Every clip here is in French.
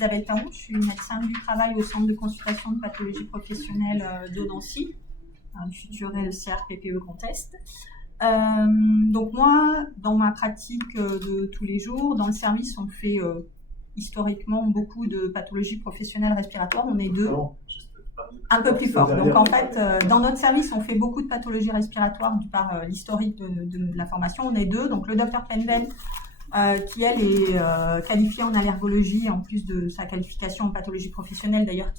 Isabelle Taron, je suis médecin du travail au Centre de consultation de pathologie professionnelle de Nancy, futur LCR-PPE Grand Est. Donc moi, dans ma pratique de tous les jours, dans le service, on fait historiquement beaucoup de pathologies professionnelles respiratoires. On est deux. Un peu plus fort. Donc en fait, dans notre service, on fait beaucoup de pathologies respiratoires par l'historique de la formation. On est deux. Donc le docteur Penven, qui elle est qualifiée en allergologie, en plus de sa qualification en pathologie professionnelle d'ailleurs,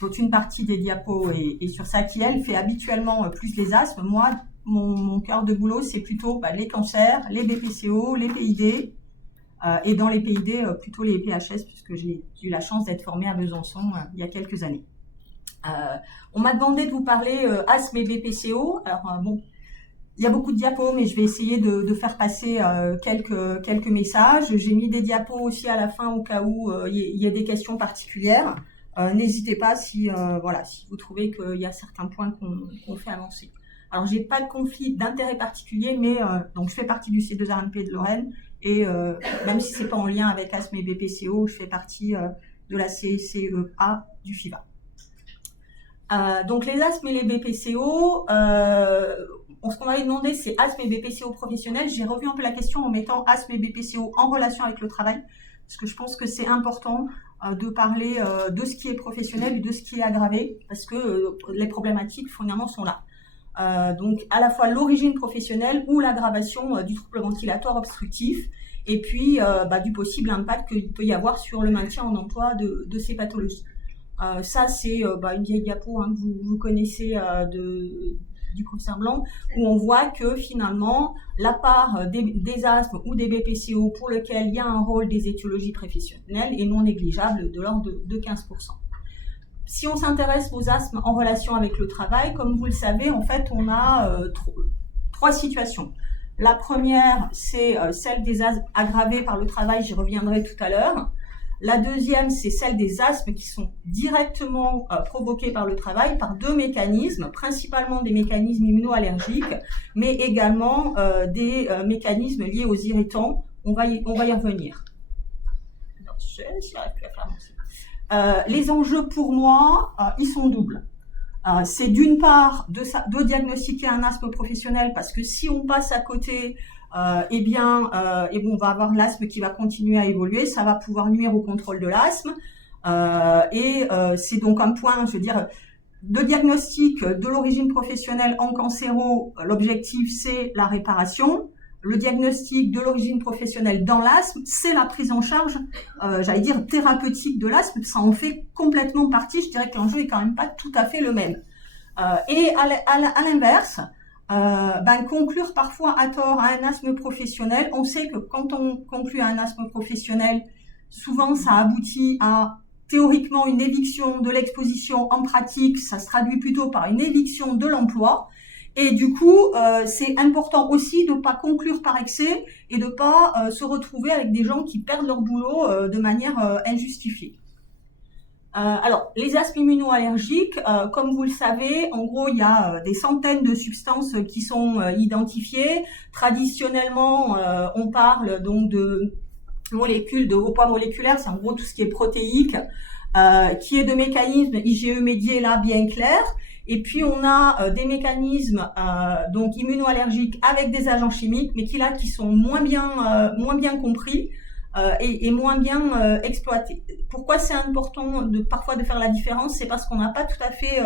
dont une partie des diapos est sur ça, qui elle fait habituellement plus les asthmes. Moi, mon cœur de boulot, c'est plutôt les cancers, les BPCO, les PID, et dans les PID, plutôt les PHS, puisque j'ai eu la chance d'être formée à Besançon il y a quelques années. On m'a demandé de vous parler asthme et BPCO. Alors bon, il y a beaucoup de diapos, mais je vais essayer de faire passer quelques messages. J'ai mis des diapos aussi à la fin au cas où il y a des questions particulières. N'hésitez pas si vous trouvez qu'il y a certains points qu'on fait avancer. Alors, j'ai pas de conflit d'intérêt particulier, mais donc je fais partie du C2RMP de Lorraine et même si c'est pas en lien avec asthme et BPCO, je fais partie de la CCEA du FIVA. Donc les asthmes et les BPCO, ce qu'on m'avait demandé, c'est asthme et BPCO professionnels. J'ai revu un peu la question en mettant asthme et BPCO en relation avec le travail, parce que je pense que c'est important de parler de ce qui est professionnel et de ce qui est aggravé, parce que les problématiques finalement sont là. Donc à la fois l'origine professionnelle ou l'aggravation du trouble ventilatoire obstructif, et puis du possible impact qu'il peut y avoir sur le maintien en emploi de ces pathologies. Ça c'est une vieille diapo que vous connaissez du professeur Blanc, où on voit que finalement la part des asthmes ou des BPCO pour lequel il y a un rôle des étiologies professionnelles est non négligeable, de l'ordre de 15%. Si on s'intéresse aux asthmes en relation avec le travail, comme vous le savez, en fait, on a trois situations. La première, c'est celle des asthmes aggravés par le travail, j'y reviendrai tout à l'heure. La deuxième, c'est celle des asthmes qui sont directement provoqués par le travail, par deux mécanismes, principalement des mécanismes immunoallergiques, mais également des mécanismes liés aux irritants. On va y revenir. Les enjeux pour moi, ils sont doubles. C'est d'une part de diagnostiquer un asthme professionnel, parce que si on passe à côté, on va avoir l'asthme qui va continuer à évoluer, ça va pouvoir nuire au contrôle de l'asthme, c'est donc un point, de diagnostic de l'origine professionnelle en cancéro. L'objectif, c'est la réparation. Le diagnostic de l'origine professionnelle dans l'asthme, c'est la prise en charge, thérapeutique de l'asthme. Ça en fait complètement partie. Je dirais que l'enjeu est quand même pas tout à fait le même. Et à l'inverse, conclure parfois à tort à un asthme professionnel. On sait que quand on conclut à un asthme professionnel, souvent ça aboutit à théoriquement une éviction de l'exposition. En pratique, ça se traduit plutôt par une éviction de l'emploi. Et du coup, c'est important aussi de ne pas conclure par excès et de ne pas se retrouver avec des gens qui perdent leur boulot de manière injustifiée. Alors, les asthmes immunoallergiques, comme vous le savez, en gros, il y a des centaines de substances qui sont identifiées. Traditionnellement, on parle donc de molécules de haut poids moléculaire, c'est en gros tout ce qui est protéique, qui est de mécanismes IgE médiés là bien clairs. Et puis on a des mécanismes donc immunoallergiques avec des agents chimiques, mais qui sont moins bien compris et moins bien exploités. Pourquoi c'est important parfois de faire la différence? C'est parce qu'on n'a pas tout à fait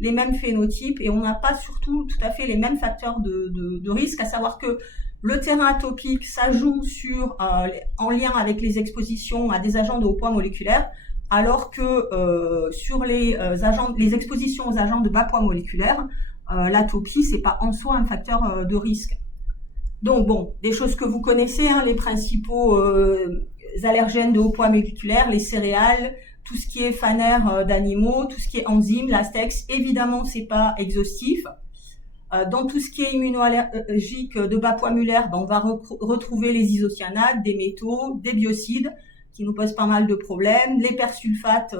les mêmes phénotypes et on n'a pas surtout tout à fait les mêmes facteurs de risque, à savoir que le terrain atopique, ça joue en lien avec les expositions à des agents de haut poids moléculaire, alors que sur les expositions aux agents de bas poids moléculaire, l'atopie, c'est pas en soi un facteur de risque. Donc bon, des choses que vous connaissez, les principaux allergènes de haut poids moléculaire, les céréales, tout ce qui est phanère d'animaux, tout ce qui est enzymes, latex, évidemment c'est pas exhaustif. Dans tout ce qui est immunoallergique de bas poids moléculaire, on va retrouver les isocyanates, des métaux, des biocides, qui nous posent pas mal de problèmes, les persulfates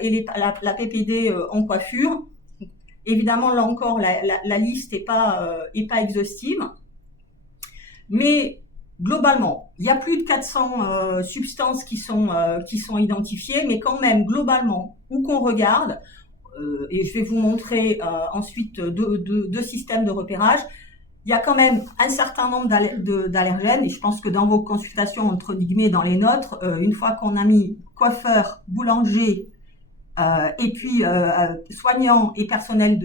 et la PPD en coiffure. Évidemment, là encore, la liste est pas exhaustive. Mais globalement, il y a plus de 400 substances qui sont identifiées, mais quand même, globalement, où qu'on regarde, et je vais vous montrer ensuite deux systèmes de repérage, il y a quand même un certain nombre d'allergènes, et je pense que dans vos consultations, entre guillemets, dans les nôtres, une fois qu'on a mis coiffeur, boulanger, et puis soignants et personnel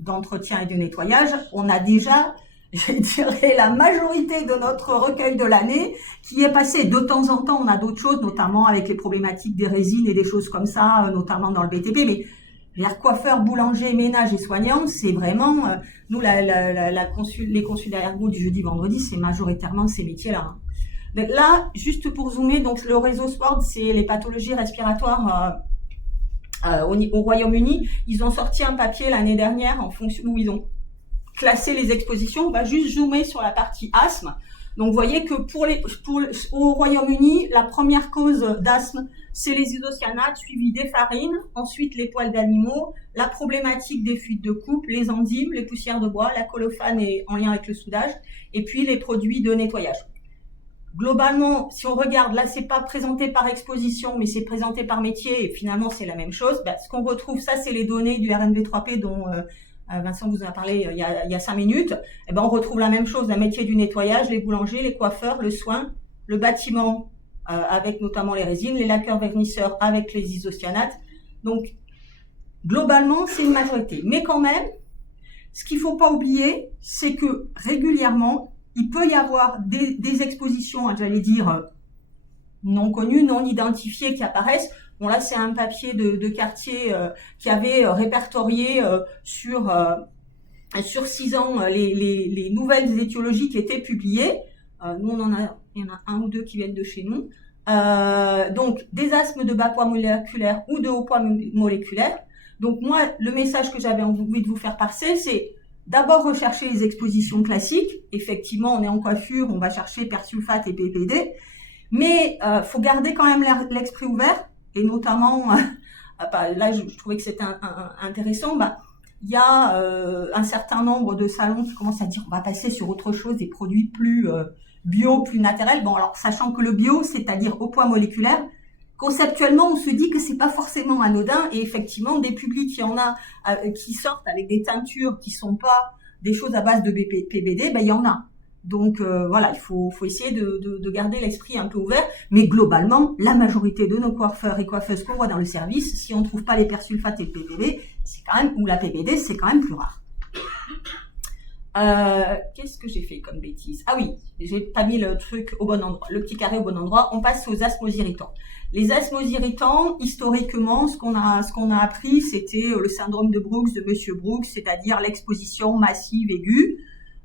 d'entretien et de nettoyage, on a déjà, je dirais, la majorité de notre recueil de l'année qui est passé. De temps en temps, on a d'autres choses, notamment avec les problématiques des résines et des choses comme ça, notamment dans le BTP, mais coiffeur, boulanger, ménage et soignant, c'est vraiment, nous, les consuls ergo du jeudi, vendredi, c'est majoritairement ces métiers-là. Hein. Donc là, juste pour zoomer, donc le réseau SWORD, c'est les pathologies respiratoires au Royaume-Uni. Ils ont sorti un papier l'année dernière en fonction où ils ont classé les expositions. On va juste zoomer sur la partie asthme. Donc, vous voyez que au Royaume-Uni, la première cause d'asthme, c'est les isocyanates, suivi des farines, ensuite les poils d'animaux, la problématique des fuites de coupe, les enzymes, les poussières de bois, la colophane est en lien avec le soudage, et puis les produits de nettoyage. Globalement, si on regarde, là, c'est pas présenté par exposition, mais c'est présenté par métier, et finalement, c'est la même chose. Ce qu'on retrouve, ça, c'est les données du RNV3P dont Vincent vous en a parlé il y a 5 minutes. Et on retrouve la même chose, le métier du nettoyage, les boulangers, les coiffeurs, le soin, le bâtiment, avec notamment les résines, les laqueurs vernisseurs avec les isocyanates. Donc, globalement, c'est une majorité. Mais quand même, ce qu'il faut pas oublier, c'est que régulièrement, il peut y avoir des expositions, j'allais dire, non connues, non identifiées qui apparaissent. Bon, là, c'est un papier de quartier qui avait répertorié sur 6 ans les nouvelles étiologies qui étaient publiées. Nous, il y en a 1 ou 2 qui viennent de chez nous. Donc, des asthmes de bas poids moléculaire ou de haut poids moléculaire. Donc, moi, le message que j'avais envie de vous faire passer, c'est d'abord rechercher les expositions classiques. Effectivement, on est en coiffure, on va chercher persulfate et PPD. Mais faut garder quand même l'esprit ouvert. Et notamment, là, je trouvais que c'était intéressant. Il y a un certain nombre de salons qui commencent à dire on va passer sur autre chose, des produits plus bio, plus naturels. Bon, alors sachant que le bio, c'est-à-dire au poids moléculaire, conceptuellement, on se dit que c'est pas forcément anodin. Et effectivement, des publics, il y en a qui sortent avec des teintures qui sont pas des choses à base de PBD, il y en a. Donc voilà, il faut essayer de garder l'esprit un peu ouvert, mais globalement, la majorité de nos coiffeurs et coiffeuses qu'on voit dans le service, si on ne trouve pas les persulfates et le PPD, c'est quand même, ou la PPD, c'est quand même plus rare. Qu'est-ce que j'ai fait comme bêtise? Ah oui, j'ai pas mis le truc au bon endroit, le petit carré au bon endroit. On passe aux asthmes irritants. Les asthmes irritants, historiquement, ce qu'on a appris, c'était le syndrome de Brooks, de Monsieur Brooks, c'est-à-dire l'exposition massive aiguë.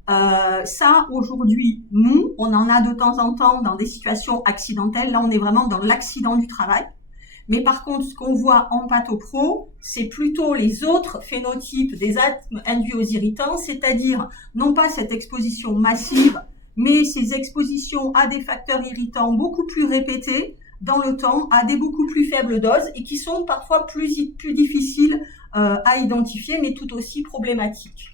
Ça, aujourd'hui, nous, on en a de temps en temps dans des situations accidentelles. Là, on est vraiment dans l'accident du travail. Mais par contre, ce qu'on voit en pathopro, c'est plutôt les autres phénotypes des asthmes induits aux irritants, c'est-à-dire non pas cette exposition massive, mais ces expositions à des facteurs irritants beaucoup plus répétés dans le temps, à des beaucoup plus faibles doses et qui sont parfois plus difficiles à identifier, mais tout aussi problématiques.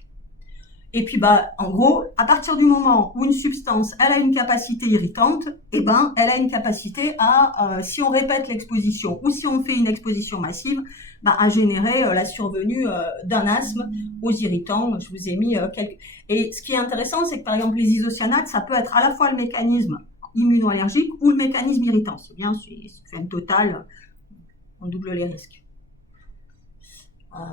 Et puis, en gros, à partir du moment où une substance, elle a une capacité irritante, elle a une capacité à, si on répète l'exposition ou si on fait une exposition massive, à générer la survenue d'un asthme aux irritants. Je vous ai mis quelques... Et ce qui est intéressant, c'est que par exemple, les isocyanates, ça peut être à la fois le mécanisme immunoallergique ou le mécanisme irritant. C'est bien, c'est une totale, on double les risques.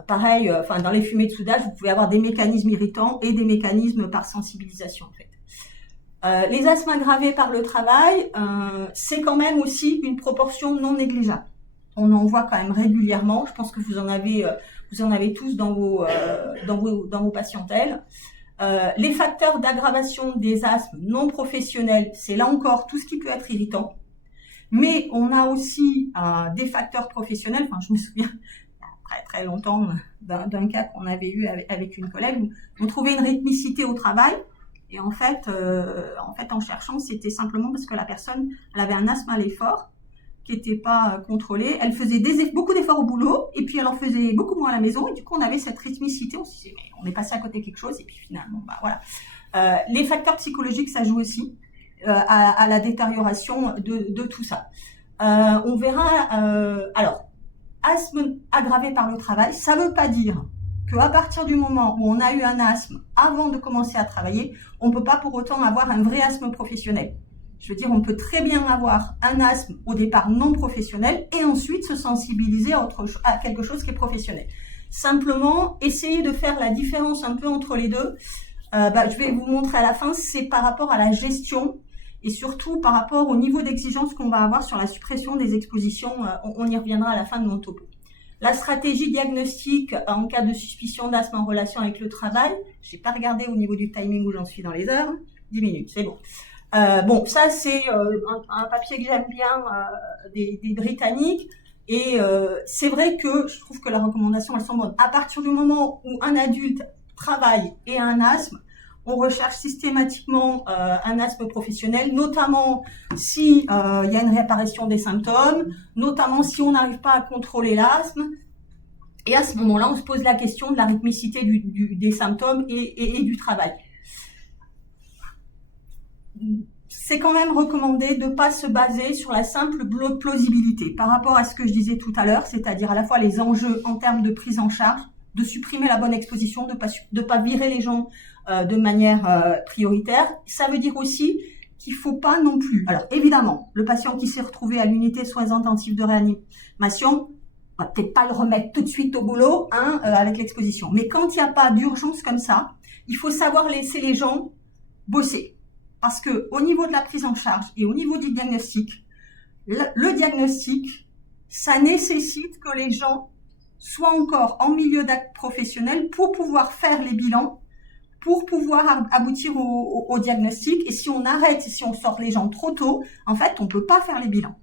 Pareil, dans les fumées de soudage, vous pouvez avoir des mécanismes irritants et des mécanismes par sensibilisation, en fait. Les asthmes aggravés par le travail, c'est quand même aussi une proportion non négligeable. On en voit quand même régulièrement. Je pense que vous en avez tous dans vos patientèles. Les facteurs d'aggravation des asthmes non professionnels, c'est là encore tout ce qui peut être irritant. Mais on a aussi des facteurs professionnels. Je me souviens très longtemps d'un cas qu'on avait eu avec une collègue où on trouvait une rythmicité au travail et en fait en cherchant, c'était simplement parce que la personne, elle avait un asthme à l'effort qui n'était pas contrôlé. Elle faisait beaucoup d'efforts au boulot et puis elle en faisait beaucoup moins à la maison et du coup on avait cette rythmicité. On se disait mais on est passé à côté de quelque chose et puis finalement voilà. Les facteurs psychologiques, ça joue aussi. à la détérioration de tout ça. On verra, alors, asthme aggravé par le travail, ça ne veut pas dire qu'à partir du moment où on a eu un asthme avant de commencer à travailler, on ne peut pas pour autant avoir un vrai asthme professionnel. Je veux dire, on peut très bien avoir un asthme au départ non professionnel et ensuite se sensibiliser à quelque chose qui est professionnel. Simplement, essayer de faire la différence un peu entre les deux. Je vais vous montrer à la fin, c'est par rapport à la gestion et surtout par rapport au niveau d'exigence qu'on va avoir sur la suppression des expositions. On y reviendra à la fin de mon topo. La stratégie diagnostique en cas de suspicion d'asthme en relation avec le travail. Je n'ai pas regardé au niveau du timing où j'en suis dans les heures. 10 minutes, c'est bon. Ça c'est un papier que j'aime bien des Britanniques. Et c'est vrai que je trouve que les recommandations, elles sont bonnes. À partir du moment où un adulte travaille et a un asthme, on recherche systématiquement un asthme professionnel, notamment si y a une réapparition des symptômes, notamment si on n'arrive pas à contrôler l'asthme. Et à ce moment-là, on se pose la question de la rythmicité des symptômes et du travail. C'est quand même recommandé de ne pas se baser sur la simple plausibilité par rapport à ce que je disais tout à l'heure, c'est-à-dire à la fois les enjeux en termes de prise en charge, de supprimer la bonne exposition, de pas virer les gens de manière prioritaire. Ça veut dire aussi qu'il faut pas non plus. Alors évidemment, le patient qui s'est retrouvé à l'unité de soins intensifs de réanimation, on va peut-être pas le remettre tout de suite au boulot avec l'exposition. Mais quand il n'y a pas d'urgence comme ça, il faut savoir laisser les gens bosser. Parce que au niveau de la prise en charge et au niveau du diagnostic, le diagnostic, ça nécessite que les gens soient encore en milieu d'acte professionnel pour pouvoir faire les bilans, pour pouvoir aboutir au diagnostic. Et si on arrête, si on sort les gens trop tôt, en fait, on ne peut pas faire les bilans.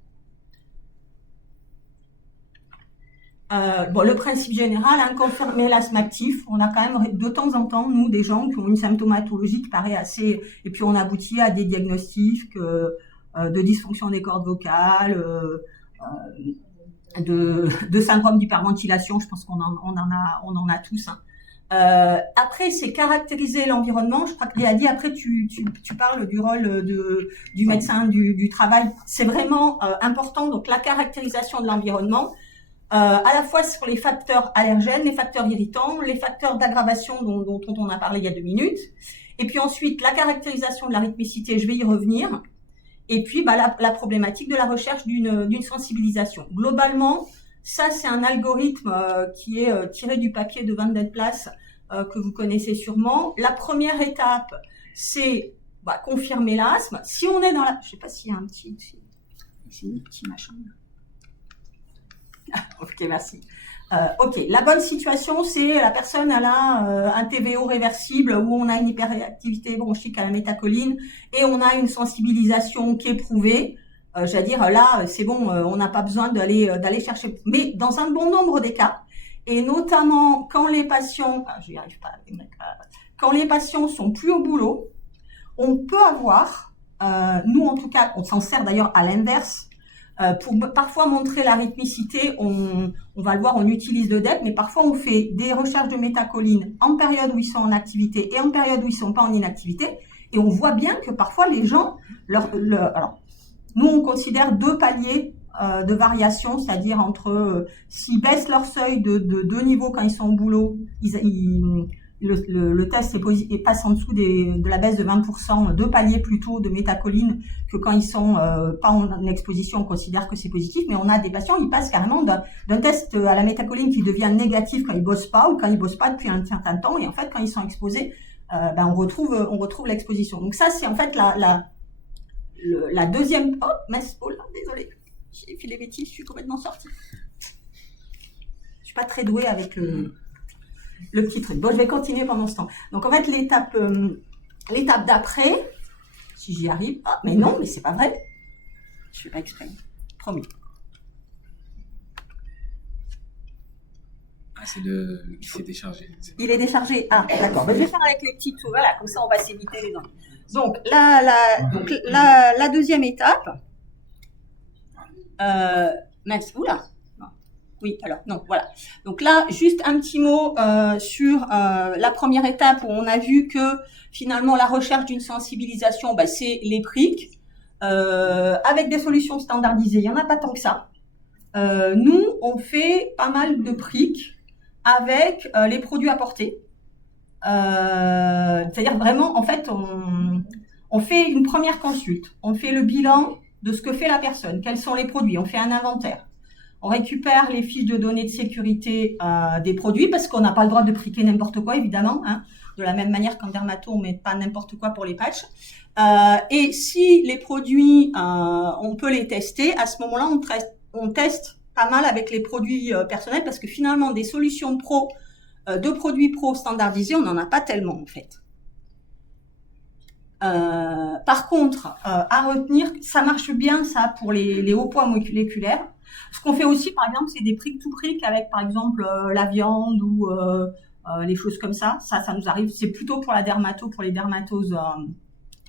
Le principe général, confirmer l'asthme actif, on a quand même de temps en temps, nous, des gens qui ont une symptomatologie qui paraît assez, et puis on aboutit à des diagnostics de dysfonction des cordes vocales, de syndrome d'hyperventilation, je pense qu'on en a tous. Après, c'est caractériser l'environnement. Je crois que Léa dit, après tu parles du rôle du médecin du travail. C'est vraiment important, donc la caractérisation de l'environnement. À la fois sur les facteurs allergènes, les facteurs irritants, les facteurs d'aggravation dont on a parlé il y a 2 minutes. Et puis ensuite, la caractérisation de la rythmicité, je vais y revenir. Et puis, la problématique de la recherche d'une sensibilisation. Globalement, ça, c'est un algorithme qui est tiré du papier de Van den Plas que vous connaissez sûrement. La première étape, c'est confirmer l'asthme. Si on est dans la... Je sais pas s'il y a un petit machin. Ok, merci. Ok, la bonne situation, c'est la personne elle a un TVO réversible où on a une hyperactivité bronchique à la métacholine et on a une sensibilisation qui est prouvée. J'allais dire là, c'est bon, on n'a pas besoin d'aller chercher. Mais dans un bon nombre des cas, et notamment quand les patients, quand les patients sont plus au boulot, on peut avoir, nous en tout cas, on s'en sert d'ailleurs à l'inverse. Pour parfois montrer la rythmicité, on va le voir, on utilise le DEP, mais parfois on fait des recherches de métacholine en période où ils sont en activité et en période où ils sont pas en inactivité, et on voit bien que parfois les gens, alors nous on considère 2 paliers de variation, c'est-à-dire entre s'ils baissent leur seuil de 2 niveaux quand ils sont au boulot, le test passe en dessous de la baisse de 20%, 2 paliers plutôt de métacholine que quand ils sont pas en exposition, on considère que c'est positif, mais on a des patients, ils passent carrément d'un test à la métacholine qui devient négatif quand ils bossent pas ou quand ils bossent pas depuis un certain temps, et en fait quand ils sont exposés, on retrouve l'exposition. Donc ça c'est en fait la deuxième. Oh là, désolé, j'ai fait les bêtises, je suis complètement sortie. Je suis pas très douée avec le petit truc. Bon, je vais continuer pendant ce temps. Donc, en fait, l'étape d'après, si j'y arrive... Ah, mais non, mais c'est pas vrai. Je fais pas exprès. Promis. Ah, il s'est déchargé. Il est déchargé. Ah, d'accord. Ben, je vais faire avec les petits tours. Voilà, comme ça, on va s'éviter les ennuis. Donc, la deuxième étape... mince, oula. Oui, alors, non, voilà. Donc là, juste un petit mot sur la première étape où on a vu que finalement la recherche d'une sensibilisation, c'est les PRIC. Avec des solutions standardisées, il n'y en a pas tant que ça. Nous, on fait pas mal de PRIC avec les produits apportés. C'est-à-dire vraiment, en fait, on fait une première consulte. On fait le bilan de ce que fait la personne, quels sont les produits. On fait un inventaire. On récupère les fiches de données de sécurité des produits parce qu'on n'a pas le droit de priquer n'importe quoi, évidemment. Hein. De la même manière qu'en dermato, on met pas n'importe quoi pour les patchs. Et si les produits, on peut les tester, à ce moment-là, on teste pas mal avec les produits personnels parce que finalement, des solutions de produits pro standardisés, on n'en a pas tellement en fait. Par contre, à retenir, ça marche bien ça pour les hauts poids moléculaires. Ce qu'on fait aussi, par exemple, c'est des prick to prick avec, par exemple, la viande ou les choses comme ça. Ça nous arrive. C'est plutôt pour la dermato, pour les dermatoses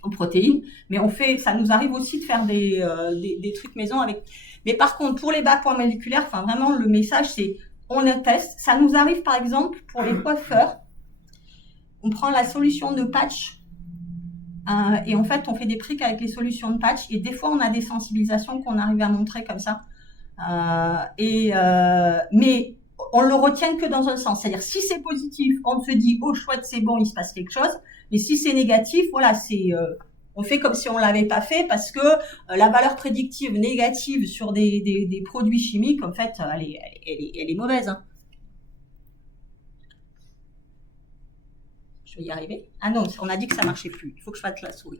en protéines. Mais ça nous arrive aussi de faire des trucs maison avec. Mais par contre, pour les bas poids moléculaires, enfin vraiment, le message c'est on les teste. Ça nous arrive, par exemple, pour les coiffeurs. On prend la solution de patch. Et en fait, on fait des pricks avec les solutions de patch. Et des fois, on a des sensibilisations qu'on arrive à montrer comme ça. Mais on le retient que dans un sens. C'est-à-dire, si c'est positif, on se dit, oh chouette, c'est bon, il se passe quelque chose. Mais si c'est négatif, voilà, on fait comme si on l'avait pas fait parce que la valeur prédictive négative sur des produits chimiques, en fait, elle est mauvaise. Hein. Je vais y arriver. Ah non, on a dit que ça marchait plus. Il faut que je fasse la souris.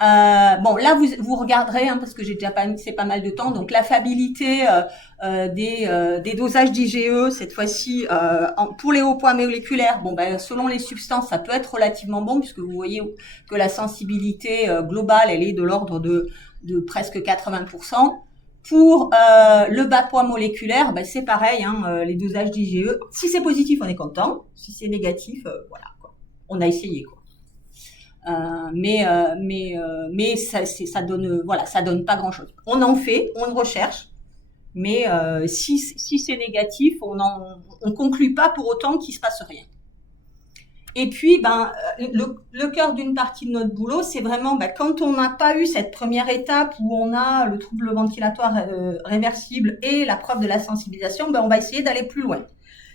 Bon, là, vous regarderez, hein, parce que j'ai déjà passé pas mal de temps. Donc, la fiabilité des dosages d'IgE, cette fois-ci, pour les hauts poids moléculaires, selon les substances, ça peut être relativement bon, puisque vous voyez que la sensibilité globale, elle est de l'ordre de presque 80%. Pour le bas poids moléculaire, c'est pareil, hein, les dosages d'IgE. Si c'est positif, on est content. Si c'est négatif, voilà, quoi. On a essayé, quoi. Mais ça donne pas grand chose. On en fait, on recherche, mais si c'est négatif, on conclut pas pour autant qu'il se passe rien. Et puis, le cœur d'une partie de notre boulot, c'est vraiment quand on n'a pas eu cette première étape où on a le trouble ventilatoire réversible et la preuve de la sensibilisation, on va essayer d'aller plus loin.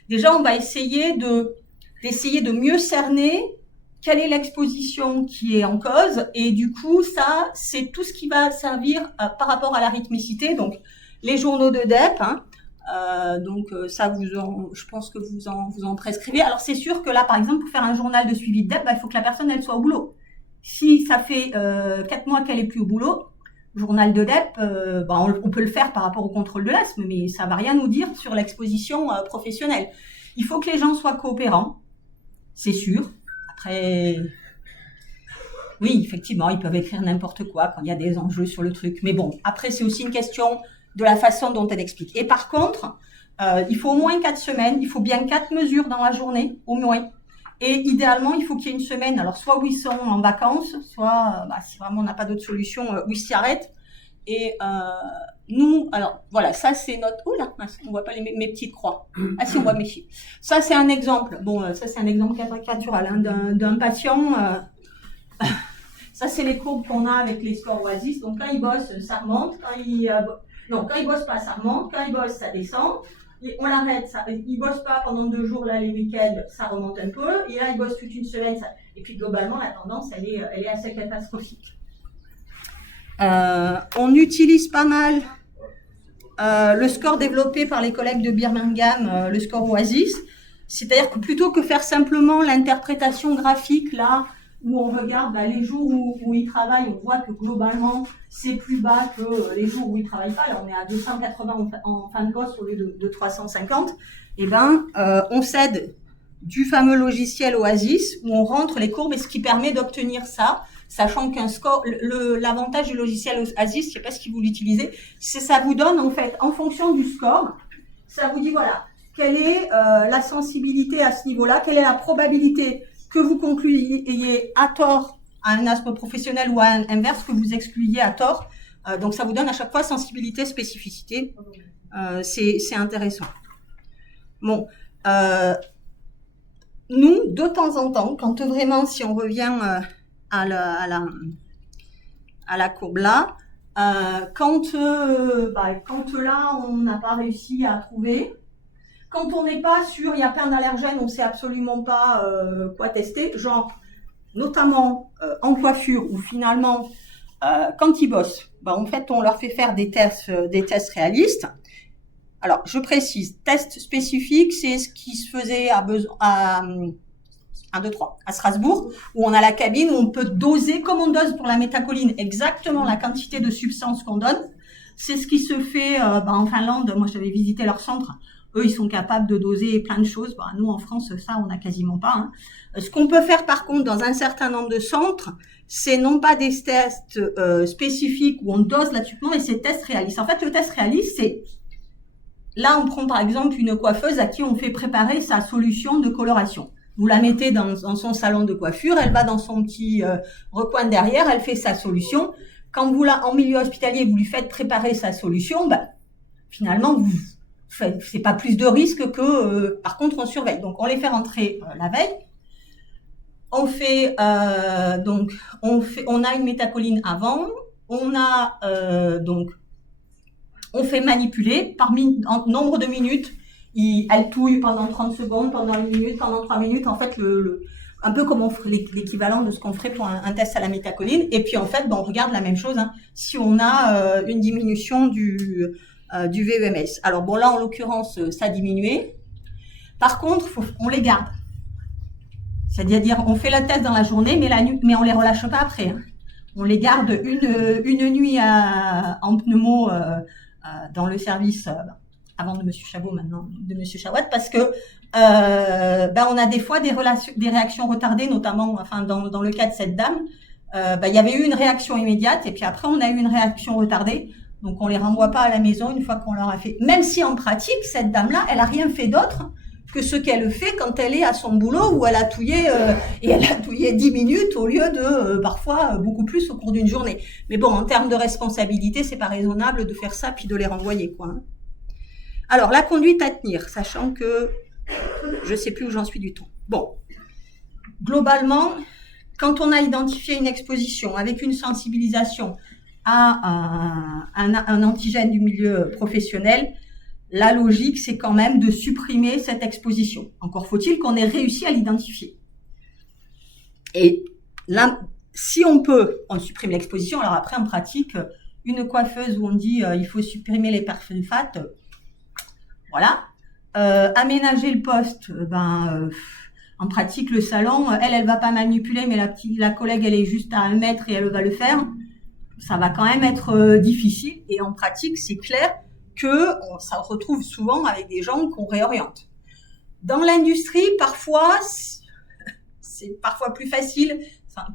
Déjà, on va essayer d'essayer de mieux cerner quelle est l'exposition qui est en cause, et du coup, ça, c'est tout ce qui va servir par rapport à la rythmicité, donc les journaux de DEP, hein, donc ça, je pense que vous en prescrivez. Alors, c'est sûr que là, par exemple, pour faire un journal de suivi de DEP, il faut que la personne, elle soit au boulot. Si ça fait 4 mois qu'elle est plus au boulot, journal de DEP, on peut le faire par rapport au contrôle de l'asthme, mais ça va rien nous dire sur l'exposition professionnelle. Il faut que les gens soient coopérants, c'est sûr. Après, oui, effectivement, ils peuvent écrire n'importe quoi quand il y a des enjeux sur le truc. Mais bon, après, c'est aussi une question de la façon dont elle explique. Et par contre, il faut au moins 4 semaines. Il faut bien 4 mesures dans la journée, au moins. Et idéalement, il faut qu'il y ait une semaine, alors soit où ils sont en vacances, soit, si vraiment on n'a pas d'autre solution, où ils s'y arrêtent. Et nous, alors voilà, ça c'est notre... Oh là, on voit pas mes petites croix. Ah si, on voit mes chiffres. Ça c'est un exemple. Bon, ça c'est un exemple caricatural hein, d'un patient. Ça c'est les courbes qu'on a avec les scores Oasis. Donc quand il bosse, ça remonte. Quand il bosse pas, ça remonte. Quand il bosse, ça descend. Et on l'arrête. Il bosse pas pendant 2 jours là les week-ends, ça remonte un peu. Et là il bosse toute une semaine. Et puis globalement, la tendance, elle est assez catastrophique. On utilise pas mal le score développé par les collègues de Birmingham, le score Oasis. C'est-à-dire que plutôt que faire simplement l'interprétation graphique, là, où on regarde les jours où ils travaillent, on voit que globalement, c'est plus bas que les jours où ils travaillent pas. Là, on est à 280 en fin de poste au lieu de 350. On s'aide du fameux logiciel Oasis, où on rentre les courbes, et ce qui permet d'obtenir ça, sachant qu'un score, l'avantage du logiciel Oasis, je sais pas si vous l'utilisez, c'est ça vous donne en fait, en fonction du score, ça vous dit voilà, quelle est la sensibilité à ce niveau-là, quelle est la probabilité que vous concluiez à tort à un asthme professionnel ou à l'inverse, que vous excluiez à tort. Donc ça vous donne à chaque fois sensibilité, spécificité. C'est intéressant. Bon, nous, de temps en temps, quand vraiment, si on revient à la courbe là, quand là, on n'a pas réussi à trouver, quand on n'est pas sûr, il y a plein d'allergènes, on ne sait absolument pas quoi tester, genre, notamment en coiffure, où finalement, quand ils bossent, en fait, on leur fait faire des tests réalistes. Alors, je précise, test spécifique, c'est ce qui se faisait à Strasbourg, où on a la cabine où on peut doser, comme on dose pour la méthacholine, exactement la quantité de substance qu'on donne. C'est ce qui se fait en Finlande. Moi, j'avais visité leur centre. Eux, ils sont capables de doser plein de choses. Nous, en France, ça, on n'a quasiment pas. Ce qu'on peut faire, par contre, dans un certain nombre de centres, c'est non pas des tests spécifiques où on dose l'équipement, mais c'est tests réalistes. En fait, le test réaliste, c'est... Là, on prend par exemple une coiffeuse à qui on fait préparer sa solution de coloration. Vous la mettez dans son salon de coiffure, elle va dans son petit recoin derrière, elle fait sa solution. Quand vous en milieu hospitalier, vous lui faites préparer sa solution, finalement, c'est pas plus de risque que, par contre, on surveille. Donc, on les fait rentrer la veille. On a une méthacholine avant. On fait manipuler en nombre de minutes. Elle touille pendant 30 secondes, pendant 1 minute, pendant 3 minutes. En fait, un peu comme l'équivalent de ce qu'on ferait pour un test à la méthacholine. Et puis, en fait, on regarde la même chose. Si on a une diminution du VEMS. Alors, là, en l'occurrence, ça a diminué. Par contre, on les garde. C'est-à-dire, on fait la test dans la journée, mais on les relâche pas après. On les garde une nuit en pneumo dans le service avant de Monsieur Chabot, maintenant de Monsieur Chawat, parce que on a des fois des réactions retardées, notamment, dans le cas de cette dame, il y avait eu une réaction immédiate et puis après on a eu une réaction retardée, donc on les renvoie pas à la maison une fois qu'on leur a fait. Même si en pratique cette dame-là, elle a rien fait d'autre que ce qu'elle fait quand elle est à son boulot où elle a touillé et elle a touillé 10 minutes au lieu de parfois beaucoup plus au cours d'une journée. Mais bon, en termes de responsabilité, c'est pas raisonnable de faire ça puis de les renvoyer, quoi. Alors, la conduite à tenir, sachant que je sais plus où j'en suis du temps. Bon, globalement, quand on a identifié une exposition avec une sensibilisation à un antigène du milieu professionnel, la logique, c'est quand même de supprimer cette exposition. Encore faut-il qu'on ait réussi à l'identifier. Et là, si on peut, on supprime l'exposition. Alors après, en pratique, une coiffeuse où on dit il faut supprimer les sulfates, voilà. Aménager le poste, en pratique, le salon, elle va pas manipuler, mais la collègue, elle est juste à 1 mètre et elle va le faire. Ça va quand même être difficile. Et en pratique, c'est clair on se retrouve souvent avec des gens qu'on réoriente. Dans l'industrie, parfois, c'est parfois plus facile,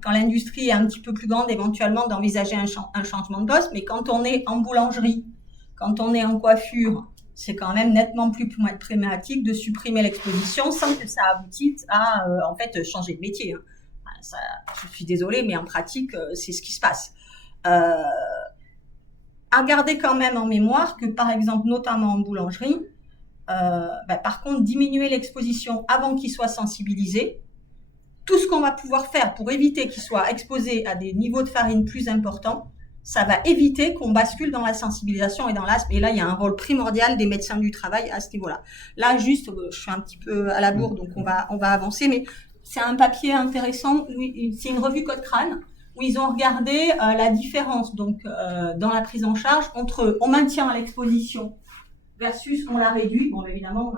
quand l'industrie est un petit peu plus grande, éventuellement d'envisager un changement de poste, mais quand on est en boulangerie, quand on est en coiffure, c'est quand même nettement plus problématique de supprimer l'exposition sans que ça aboutisse à, changer de métier. Je suis désolée, mais en pratique, c'est ce qui se passe. À garder quand même en mémoire que, par exemple, notamment en boulangerie, par contre, diminuer l'exposition avant qu'il soit sensibilisé, tout ce qu'on va pouvoir faire pour éviter qu'il soit exposé à des niveaux de farine plus importants, ça va éviter qu'on bascule dans la sensibilisation et dans l'asthme. Et là, il y a un rôle primordial des médecins du travail à ce niveau-là. Là, juste, je suis un petit peu à la bourre, donc on va avancer, mais c'est un papier intéressant, c'est une revue Cochrane, où ils ont regardé la différence dans la prise en charge entre on maintient l'exposition versus on la réduit. Bon, évidemment,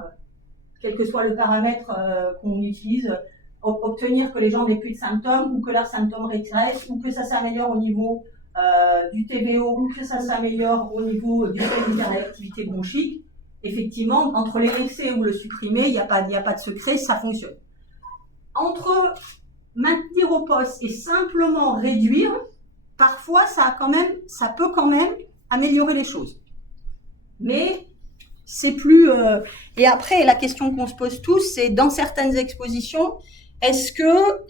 quel que soit le paramètre qu'on utilise, obtenir que les gens n'aient plus de symptômes ou que leurs symptômes régressent ou que ça s'améliore au niveau du TBO ou que ça s'améliore au niveau du test de l'activité bronchique. Effectivement, entre les laisser ou le supprimer, il n'y a pas de secret, ça fonctionne. Entre maintenir au poste et simplement réduire, parfois ça peut quand même améliorer les choses. Mais c'est plus... Et après, la question qu'on se pose tous, c'est dans certaines expositions, est-ce que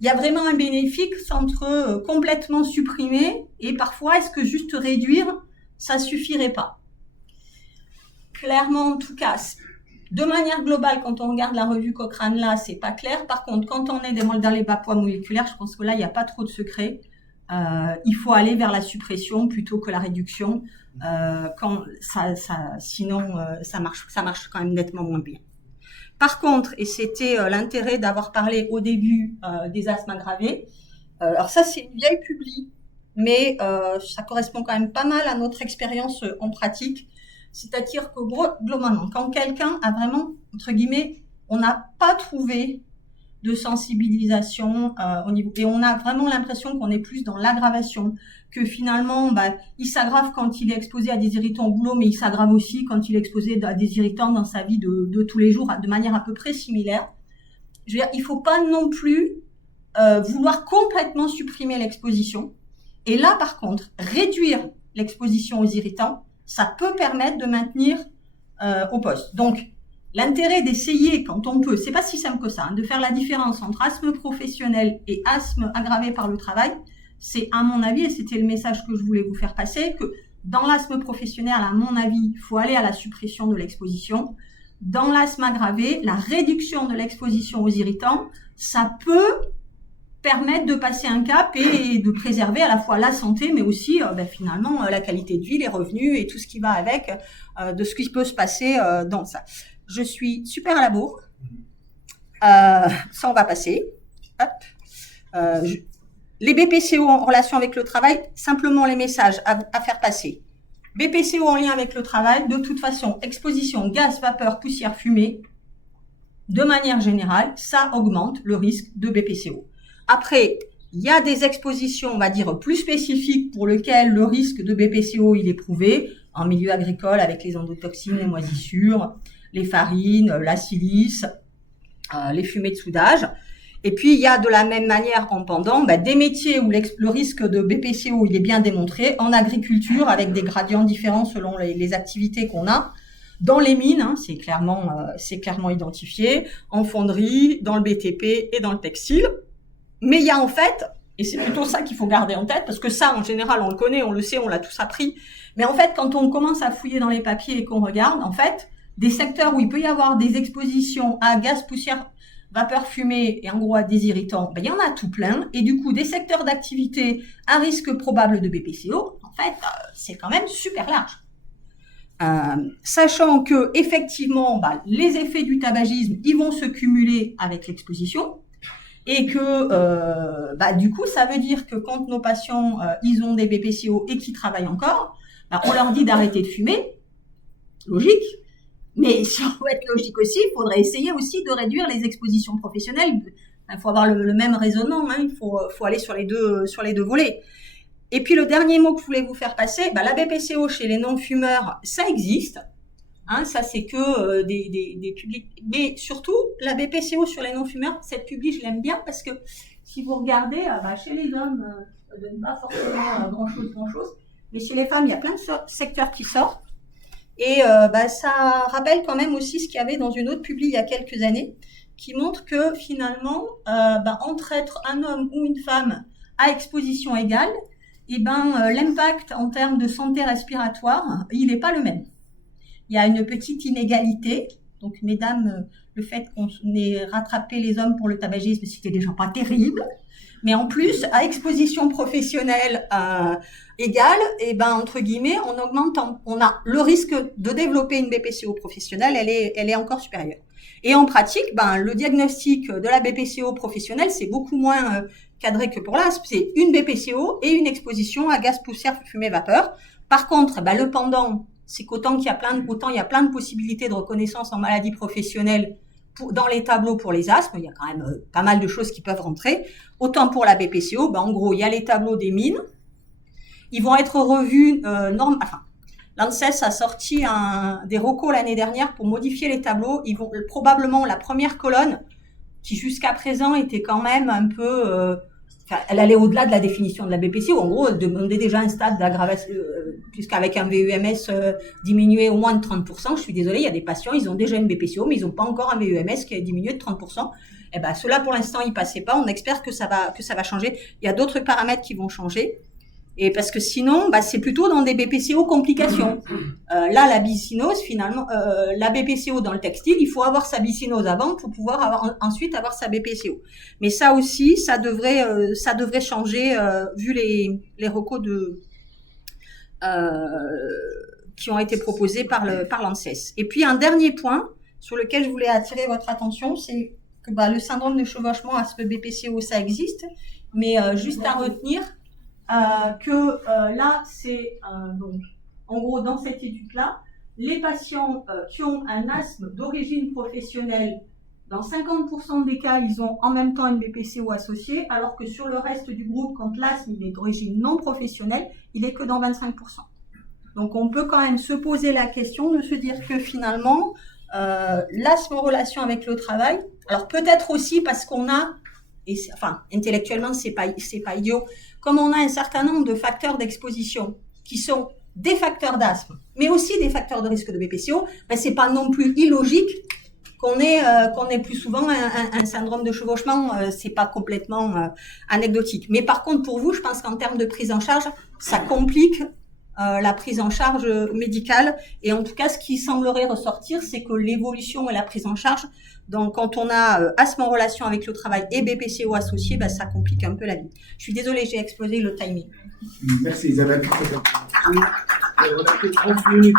il y a vraiment un bénéfice entre complètement supprimer et parfois est-ce que juste réduire, ça suffirait pas? clairement, en tout cas, de manière globale, quand on regarde la revue Cochrane, là, c'est pas clair. Par contre, quand on est dans les bas poids moléculaires, je pense que là, il n'y a pas trop de secret. Il faut aller vers la suppression plutôt que la réduction. Sinon, ça marche quand même nettement moins bien. Par contre, et c'était l'intérêt d'avoir parlé au début des asthmes aggravés, alors ça, c'est une vieille publi, mais ça correspond quand même pas mal à notre expérience en pratique. C'est-à-dire que globalement, quand quelqu'un a vraiment, entre guillemets, on n'a pas trouvé de sensibilisation au niveau, et on a vraiment l'impression qu'on est plus dans l'aggravation, que finalement, il s'aggrave quand il est exposé à des irritants au boulot, mais il s'aggrave aussi quand il est exposé à des irritants dans sa vie de tous les jours, de manière à peu près similaire. Je veux dire, il faut pas non plus vouloir complètement supprimer l'exposition. Et là, par contre, réduire l'exposition aux irritants, ça peut permettre de maintenir au poste. Donc, l'intérêt d'essayer, quand on peut, c'est pas si simple que ça, de faire la différence entre asthme professionnel et asthme aggravé par le travail, c'est à mon avis, et c'était le message que je voulais vous faire passer, que dans l'asthme professionnel, à mon avis, il faut aller à la suppression de l'exposition. Dans l'asthme aggravé, la réduction de l'exposition aux irritants, ça peut permettre de passer un cap et de préserver à la fois la santé, mais aussi finalement la qualité de vie, les revenus et tout ce qui va avec de ce qui peut se passer dans ça. Je suis super à la bourre. Ça, on va passer. Hop. Les BPCO en relation avec le travail, simplement les messages à faire passer. BPCO en lien avec le travail, de toute façon, exposition gaz, vapeur, poussière, fumée, de manière générale, ça augmente le risque de BPCO. Après, il y a des expositions, on va dire, plus spécifiques pour lesquelles le risque de BPCO, il est prouvé, en milieu agricole avec les endotoxines, les moisissures, les farines, la silice, les fumées de soudage. Et puis, il y a de la même manière en pendant des métiers où le risque de BPCO, il est bien démontré, en agriculture avec des gradients différents selon les activités qu'on a. Dans les mines, c'est clairement identifié, en fonderie, dans le BTP et dans le textile. Mais il y a en fait, et c'est plutôt ça qu'il faut garder en tête, parce que ça, en général, on le connaît, on le sait, on l'a tous appris. Mais en fait, quand on commence à fouiller dans les papiers et qu'on regarde, en fait, des secteurs où il peut y avoir des expositions à gaz, poussière, vapeur, fumée et en gros à des irritants, il y en a tout plein. Et du coup, des secteurs d'activité à risque probable de BPCO, en fait, c'est quand même super large. Sachant que effectivement, les effets du tabagisme, ils vont se cumuler avec l'exposition. Et que du coup, ça veut dire que quand nos patients ils ont des BPCO et qu'ils travaillent encore, on leur dit d'arrêter de fumer, logique. Mais si on veut être logique aussi, il faudrait essayer aussi de réduire les expositions professionnelles. Il faut avoir le même raisonnement, il faut aller sur les deux volets. Et puis le dernier mot que je voulais vous faire passer, la BPCO chez les non-fumeurs, ça existe. Ça c'est que des publics, mais surtout la BPCO sur les non-fumeurs, cette publi je l'aime bien parce que si vous regardez, chez les hommes, ça donne pas forcément grand chose, mais chez les femmes il y a plein de secteurs qui sortent et ça rappelle quand même aussi ce qu'il y avait dans une autre publi il y a quelques années qui montre que finalement entre être un homme ou une femme à exposition égale, l'impact en termes de santé respiratoire il n'est pas le même. Il y a une petite inégalité. Donc, mesdames, le fait qu'on ait rattrapé les hommes pour le tabagisme, c'était déjà pas terrible. Mais en plus, à exposition professionnelle égale, entre guillemets, on a le risque de développer une BPCO professionnelle, elle est encore supérieure. Et en pratique, le diagnostic de la BPCO professionnelle, c'est beaucoup moins cadré que pour l'asthme. C'est une BPCO et une exposition à gaz, poussière, fumée, vapeur. Par contre, le pendant, c'est qu'autant il y a plein de possibilités de reconnaissance en maladie professionnelle dans les tableaux pour les asthmes, il y a quand même pas mal de choses qui peuvent rentrer. Autant pour la BPCO, en gros, il y a les tableaux des mines. Ils vont être revus, l'ANSES a sorti des recos l'année dernière pour modifier les tableaux. Ils vont probablement la première colonne, qui jusqu'à présent était quand même un peu, elle allait au-delà de la définition de la BPCO. En gros, elle demandait déjà un stade d'aggravation, puisqu'avec un VUMS diminué au moins de 30%. Je suis désolée, il y a des patients, ils ont déjà une BPCO, mais ils n'ont pas encore un VUMS qui a diminué de 30%. Ceux-là, pour l'instant, ils passaient pas. On espère que ça va changer. Il y a d'autres paramètres qui vont changer. Et parce que sinon, c'est plutôt dans des BPCO complications. Là, la bicinose, finalement, la BPCO dans le textile, il faut avoir sa bicinose avant pour pouvoir ensuite avoir sa BPCO. Mais ça aussi, ça devrait changer vu les recos qui ont été proposés par l'ANSES. Et puis un dernier point sur lequel je voulais attirer votre attention, c'est que le syndrome de chevauchement à ce BPCO, ça existe, mais juste à retenir que là, c'est donc en gros dans cette étude-là, les patients qui ont un asthme d'origine professionnelle, dans 50% des cas, ils ont en même temps une BPCO associée, alors que sur le reste du groupe, quand l'asthme il est d'origine non professionnelle, il est que dans 25%. Donc on peut quand même se poser la question de se dire que finalement, l'asthme en relation avec le travail, alors peut-être aussi parce qu'on a, intellectuellement c'est pas idiot, comme on a un certain nombre de facteurs d'exposition qui sont des facteurs d'asthme, mais aussi des facteurs de risque de BPCO, c'est pas non plus illogique qu'on ait plus souvent un syndrome de chevauchement, c'est pas complètement anecdotique. Mais par contre, pour vous, je pense qu'en termes de prise en charge, ça complique la prise en charge médicale. Et en tout cas, ce qui semblerait ressortir, c'est que l'évolution et la prise en charge, donc quand on a asthme en relation avec le travail et BPCO associé, ça complique un peu la vie. Je suis désolée, j'ai explosé le timing. Merci Isabelle. On a fait 30 minutes.